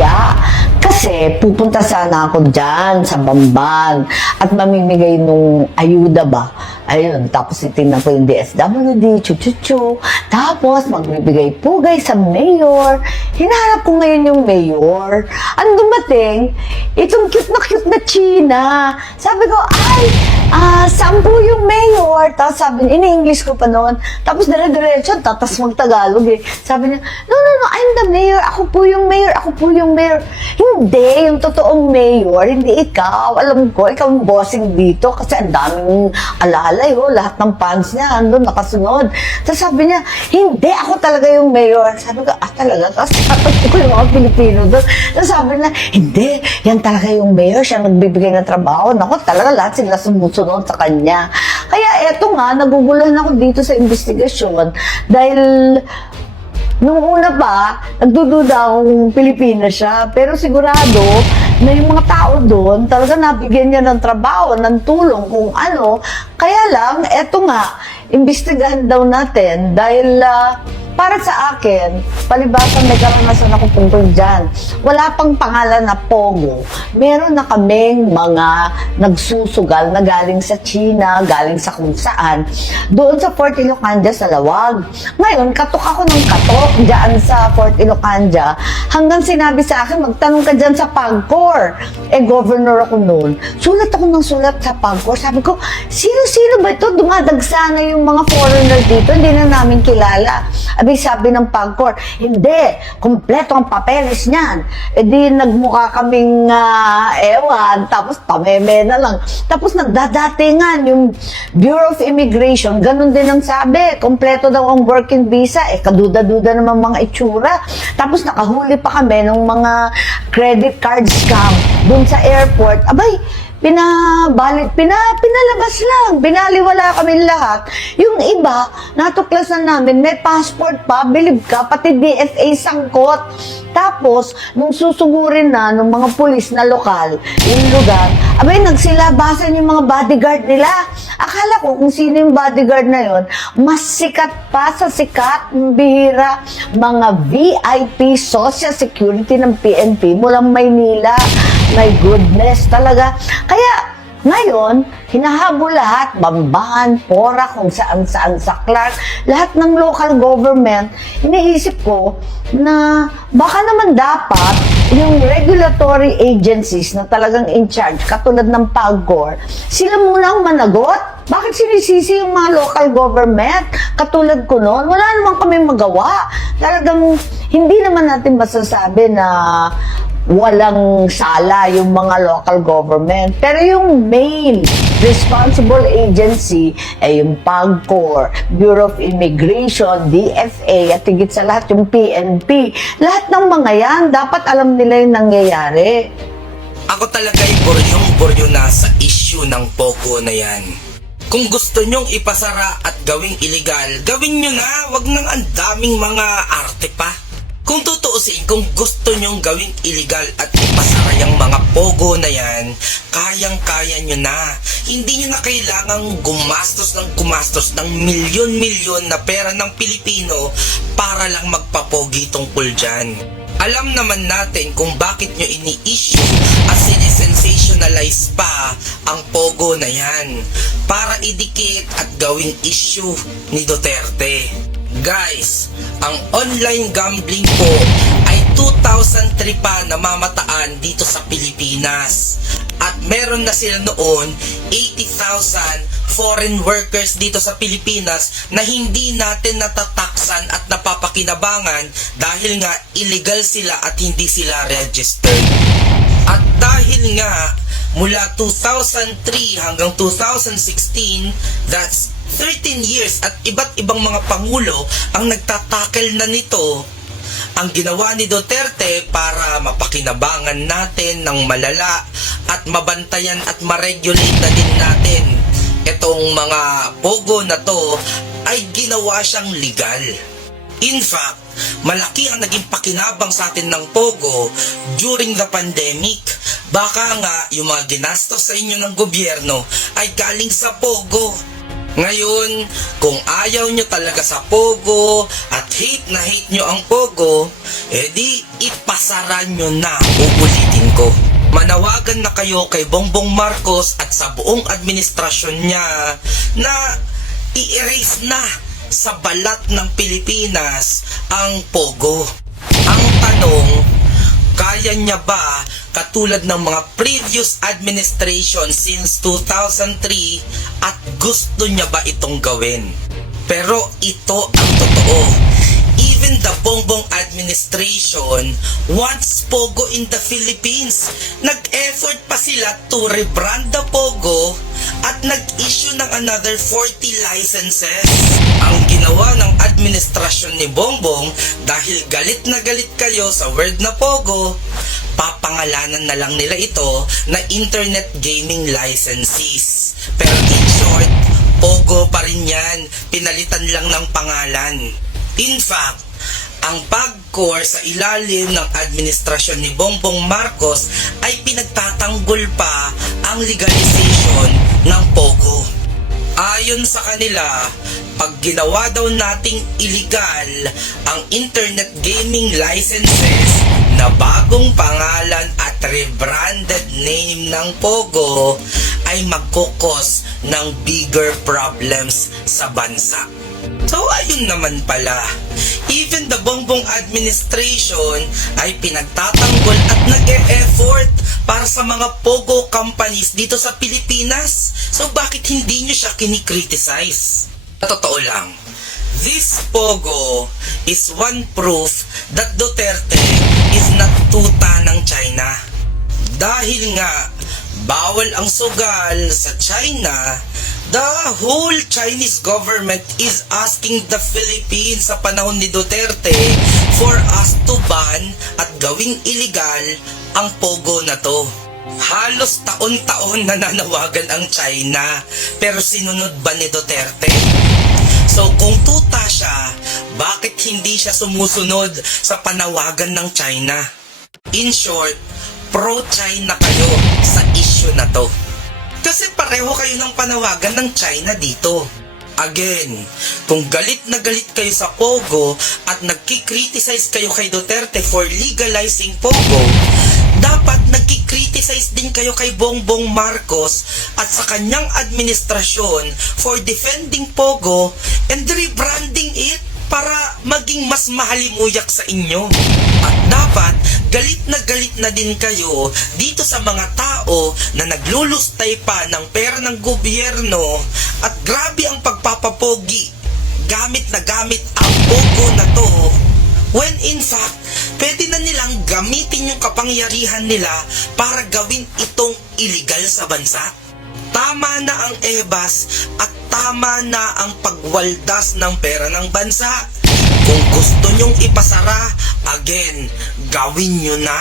nahiya. Kasi pupunta sana ako dyan sa Bamban at mamimigay nung ayuda ba. Ayun, tapos itingnan ko yung DSWD, chu-chu-chu. Tapos magbibigay pugay sa mayor. Hinahanap ko ngayon yung mayor. Ang dumating, itong cute na China. Sabi ko, ay, saan po yung mayor? Tapos sabi niya, ini-English ko pa noon. Tapos dire-diretso, tatas mag-Tagalog eh. Sabi niya, no, I'm the mayor. Ako po yung mayor. Ako po yung mayor. Hindi, yung totoong mayor, hindi ikaw. Alam ko, ikaw ang bossing dito kasi ang daming alalay, oh, lahat ng fans niya, andun, nakasunod. Tapos sabi niya, hindi, ako talaga yung mayor. Sabi ko, talaga? Tapos tapos ko yung mga Pilipino doon. Tapos sabi niya, hindi, yan talaga yung mayor, siya nagbibigay ng trabaho. Naku, talaga lahat sila sumusunod sa kanya. Kaya eto nga, naguguluhan ako dito sa investigasyon dahil nung una pa, nagdududa akong Pilipinas siya. Pero sigurado na yung mga tao doon, talaga nabigyan niya ng trabaho, ng tulong, kung ano. Kaya lang, eto nga, imbestigahan daw natin dahil para sa akin, palibasa may karanasan ako tungkol dyan. Wala pang pangalan na Pogo. Meron na kaming mga nagsusugal na galing sa China, galing sa kung saan. Doon sa Fort Ilocanda sa Lawag. Ngayon, katok ako ng katok dyan sa Fort Ilocanda. Hanggang sinabi sa akin, magtanong ka dyan sa PAGCOR. Governor ako noon. Sulat ako ng sulat sa PAGCOR. Sabi ko, sino-sino ba ito? Dumadagsa na yung mga foreigner dito. Hindi na namin kilala. Sabi ng PAGCOR, hindi, kumpleto ang papeles niyan. Di nagmukha kaming ewan, tapos pameme na lang. Tapos nagdadatingan yung Bureau of Immigration, ganun din ang sabi, kumpleto daw ang working visa, kaduda-duda naman mga itsura. Tapos nakahuli pa kami ng mga credit card scam dun sa airport. Abay, pinalabas lang, binaliwala kami lahat. Yung iba, natuklasan namin, may passport pa, bilib ka, pati DFA sangkot. Tapos, nung susugurin na ng mga pulis na lokal, yung lugar, abay, nagsilabasan yung mga bodyguard nila. Akala ko kung sino yung bodyguard na yon, mas sikat pa sa sikat, bihira, mga VIP Social Security ng PNP mulang Maynila. My goodness, talaga. Kaya, ngayon, hinahabol lahat, Bamban, Pora, kung saan-saan sa Clark, lahat ng local government, iniisip ko na baka naman dapat yung regulatory agencies na talagang in charge, katulad ng PAGCOR, sila muna ang managot. Bakit sinisisi yung mga local government? Katulad ko noon, wala naman kami magawa. Talagang hindi naman natin masasabi na walang sala yung mga local government. Pero yung main responsible agency ay yung PAGCOR, Bureau of Immigration, DFA, at higit sa lahat yung PNP. Lahat ng mga yan, dapat alam nila yung nangyayari. Ako talaga ay buryong-buryo na sa issue ng Pogo na yan. Kung gusto nyong ipasara at gawing illegal, gawin nyo na, wag nang ang daming mga arte pa. Kung tutuusin, kung gusto nyong gawing illegal at ipasara yung mga Pogo na yan, kayang-kaya nyo na. Hindi nyo na kailangang gumastos ng milyon-milyon na pera ng Pilipino para lang magpapogi tungkol dyan. Alam naman natin kung bakit nyo ini-issue at sinisensationalize pa ang Pogo na yan para idikit at gawing issue ni Duterte. Guys, ang online gambling po ay 2003 pa namamataan dito sa Pilipinas. At meron na sila noon 80,000 foreign workers dito sa Pilipinas na hindi natin natataksan at napapakinabangan dahil nga illegal sila at hindi sila registered. At dahil nga mula 2003 hanggang 2016, that's 13 years at iba't ibang mga pangulo ang nagtatakel na nito. Ang ginawa ni Duterte para mapakinabangan natin ng malala at mabantayan at maregulate na din natin itong mga Pogo na to ay ginawa siyang legal. In fact, malaki ang naging pakinabang sa atin ng Pogo during the pandemic. Baka nga yung mga ginastos sa inyo ng gobyerno ay galing sa Pogo. Ngayon, kung ayaw nyo talaga sa Pogo at hate na hate nyo ang Pogo, edi ipasara nyo na, uulitin ko. Manawagan na kayo kay Bongbong Marcos at sa buong administrasyon niya na i-erase na sa balat ng Pilipinas ang Pogo. Ang tanong, kaya niya ba katulad ng mga previous administration since 2003 at gusto niya ba itong gawin? Pero ito ang totoo. Even the Bongbong administration wants Pogo in the Philippines. Nag-effort pa sila to rebrand the Pogo at nag-issue ng another 40 licenses. Ang ginawa ng administrasyon ni Bongbong, dahil galit na galit kayo sa word na Pogo, papangalanan na lang nila ito na Internet Gaming Licenses. Pero in short, Pogo pa rin yan, pinalitan lang ng pangalan. In fact, ang PAGCOR sa ilalim ng administrasyon ni Bongbong Marcos ay pinagtatanggol pa ang legalization ng Pogo. Ayon sa kanila, pag ginawa daw nating illegal ang internet gaming licenses na bagong pangalan at rebranded name ng Pogo, ay magkukos ng bigger problems sa bansa. So ayun naman pala, even the Bongbong administration ay pinagtatanggol at nag-e-effort para sa mga Pogo companies dito sa Pilipinas. So bakit hindi nyo siya kinikriticize? Totoo lang, this Pogo is one proof that Duterte is not tuta ng China. Dahil nga, bawal ang sugal sa China, the whole Chinese government is asking the Philippines sa panahon ni Duterte for us to ban at gawing illegal ang Pogo na to. Halos taon-taon nananawagan ang China, pero sinunod ba ni Duterte? So kung tuta siya, bakit hindi siya sumusunod sa panawagan ng China? In short, pro-China kayo sa issue na to. Kasi pareho kayo ng panawagan ng China dito. Again, kung galit na galit kayo sa Pogo at nagkikriticize kayo kay Duterte for legalizing Pogo, dapat nagkikriticize din kayo kay Bongbong Marcos at sa kanyang administrasyon for defending Pogo and rebranding it para maging mas mahalimuyak sa inyo. At dapat galit na din kayo dito sa mga tao na naglulustay pa ng pera ng gobyerno at grabe ang pagpapapogi. Gamit na gamit ang Pogo na to, when in fact, pwede na nilang gamitin yung kapangyarihan nila para gawin itong illegal sa bansa. Tama na ang EBAS at tama na ang pagwaldas ng pera ng bansa. Kung gusto nyong ipasara, again, gawin nyo na.